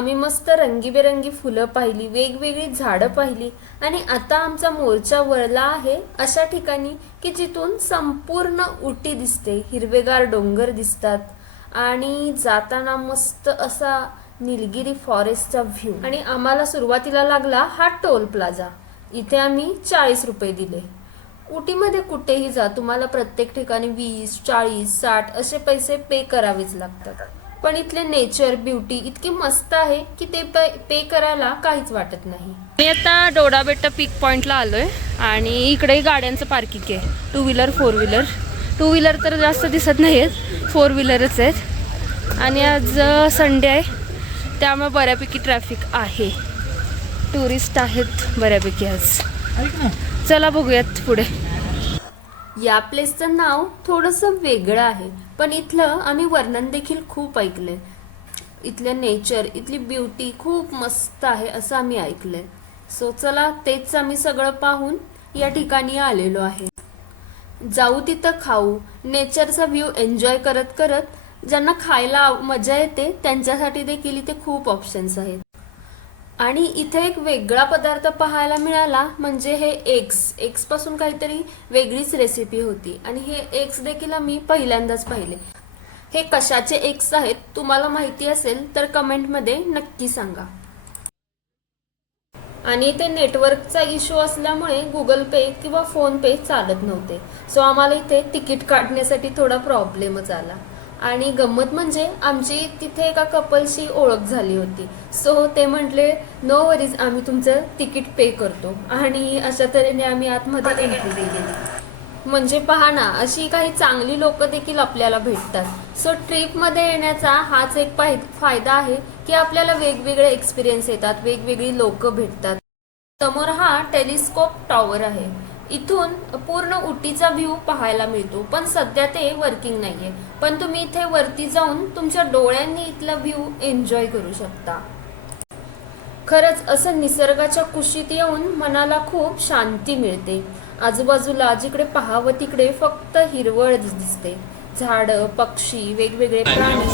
आम्ही मस्त रंगीबेरंगी फुलं पाहिली वेगवेगळी झाडं पाहिली आणि आता आमचा मोर्चा वळला आहे अशा ठिकाणी की जिथून संपूर्ण उटी दिसते हिरवेगार डोंगर दिसतात आणि जाताना मस्त असा निलगिरी फॉरेस्टचा व्ह्यू आणि आम्हाला सुरुवातीला लागला हा टोल प्लाझा. इथे आम्ही चाळीस रुपये दिले. उटीमध्ये कुठेही जा तुम्हाला प्रत्येक ठिकाणी वीस चाळीस साठ असे पैसे पे करावेच लागतात. पण इथले नेचर ब्युटी इतकी मस्त आहे की ते पे करायला काहीच वाटत नाही. मी आता डोडाबेट्टा पीक पॉइंटला आलोय आणि इकडे गाड्यांचं पार्किंग आहे. Two wheeler four wheeler two wheeler तर जास्त दिसत नाही आहेत फोर व्हीलरच आहेत. आणि आज संडे आहे. त्यामुळे बऱ्यापैकी ट्रॅफिक आहे. टुरिस्ट आहेत बऱ्यापैकी आज. चला बघूयात पुढे. या प्लेसचं नाव थोडंसं वेगळं आहे. पण इथलं आम्ही वर्णन देखील खूप ऐकलंय. इथलं नेचर इथली ब्युटी खूप मस्त आहे असं आम्ही ऐकलंय. सो चला तेच आम्ही सगळं पाहून या ठिकाणी आलेलो आहे. जाऊ तिथं खाऊ. नेचरचा व्ह्यू एन्जॉय करत करत ज्यांना खायला मजा येते त्यांच्यासाठी देखील इथे खूप ऑप्शन्स आहेत. आणि इथे एक वेगळा पदार्थ पाहायला मिळाला म्हणजे हे एग्स एग्सपासून काहीतरी वेगळीच रेसिपी होती. आणि हे एग्स देखील आम्ही पहिल्यांदाच पाहिले. हे कशाचे एग्स आहेत तुम्हाला माहिती असेल तर कमेंटमध्ये नक्की सांगा. आणि इथे नेटवर्कचा इश्यू असल्यामुळे गुगल पे किंवा फोन पे चालत नव्हते. सो आम्हाला इथे तिकीट काढण्यासाठी थोडा प्रॉब्लेमच आला. आणि गंमत म्हणजे आमची तिथे एका कपलशी ओळख झाली होती. सो ते म्हटले नो वरीज आम्ही तुमचं तिकीट पे करतो. आणि अशा तऱ्हेने आम्ही आतमध्ये एंट्री दिली म्हणजे पहा ना अशी काही चांगली लोक देखील आपल्याला भेटतात. सो ट्रिपमध्ये येण्याचा हाच एक फायदा आहे की आपल्याला वेगवेगळे एक्सपिरियन्स येतात वेगवेगळी लोक भेटतात. समोर हा टेलिस्कोप टॉवर आहे. इथून पूर्ण उटीचा व्ह्यू पाहायला मिळतो. पण सध्या ते वर्किंग नाहीये. पण तुम्ही इथे वरती जाऊन तुमच्या डोळ्यांनी इथला व्ह्यू एन्जॉय करू शकता. खरंच असं निसर्गाच्या कुशीत येऊन मनाला खूप शांती मिळते. आजूबाजूला जिकडे पाहावं तिकडे फक्त हिरवळ दिस- दिसते. झाड पक्षी वेगवेगळे प्राणी.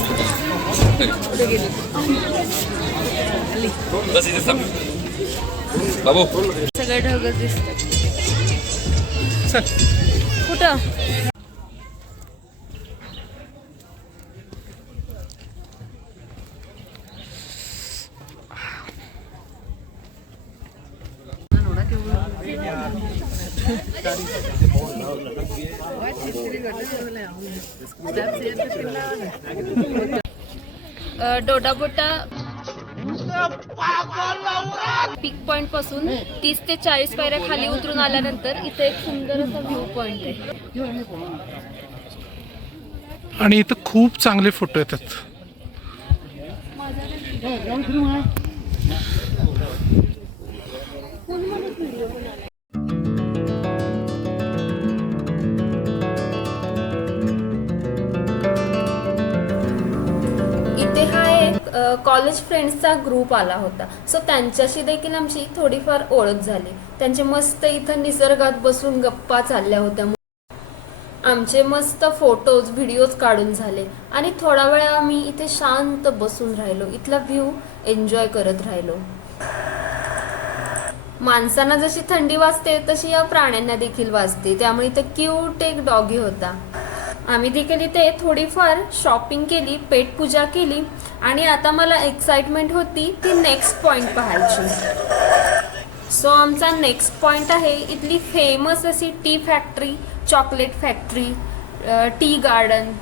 बस इथे थांब. बाबू. सगळे ढगच दिसतात कुठं अ, डोडाबोटा पिक पॉइंटपासून तीस ते चाळीस पायऱ्या खाली उतरून आल्यानंतर इथे एक सुंदर असा व्ह्यू पॉइंट आहे. आणि इथं खूप चांगले फोटो येतात. कॉलेज फ्रेंड्सचा ग्रुप आला होता. सो त्यांच्याशी देखील आमची थोडीफार ओळख झाली. त्यांचे मस्त इथं निसर्गात बसून गप्पा चालल्या होत्या. आमचे मस्त फोटोज व्हिडिओज काढून झाले. आणि थोडा वेळ आम्ही इथे शांत बसून राहिलो. इथला व्ह्यू एन्जॉय करत राहिलो. माणसांना जशी थंडी वाजते तशी या प्राण्यांना देखील वाजते. त्यामुळे इथे क्यूट एक डॉगी होता. आम्ही देखील इथे थोडीफार शॉपिंग केली पेटपूजा केली आणि आता मला एक्साइटमेंट होती ती नेक्स्ट पॉईंट पाहायची. सो आमचा नेक्स्ट पॉईंट आहे इथली फेमस अशी tea factory chocolate factory tea garden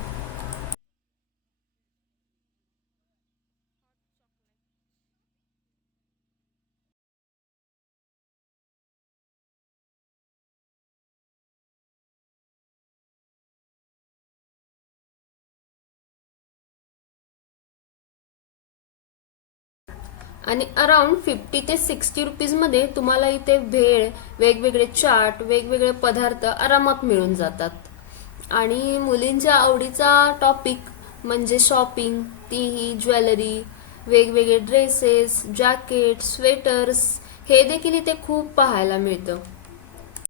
आणि अराउंड फिफ्टी ते सिक्स्टी रुपीजमध्ये तुम्हाला इथे भेळ वेगवेगळे चाट वेगवेगळे पदार्थ आरामात मिळून जातात. आणि मुलींच्या आवडीचा टॉपिक म्हणजे शॉपिंग तीही ज्वेलरी वेगवेगळे ड्रेसेस जॅकेट स्वेटर्स हे देखील इथे खूप पाहायला मिळतं.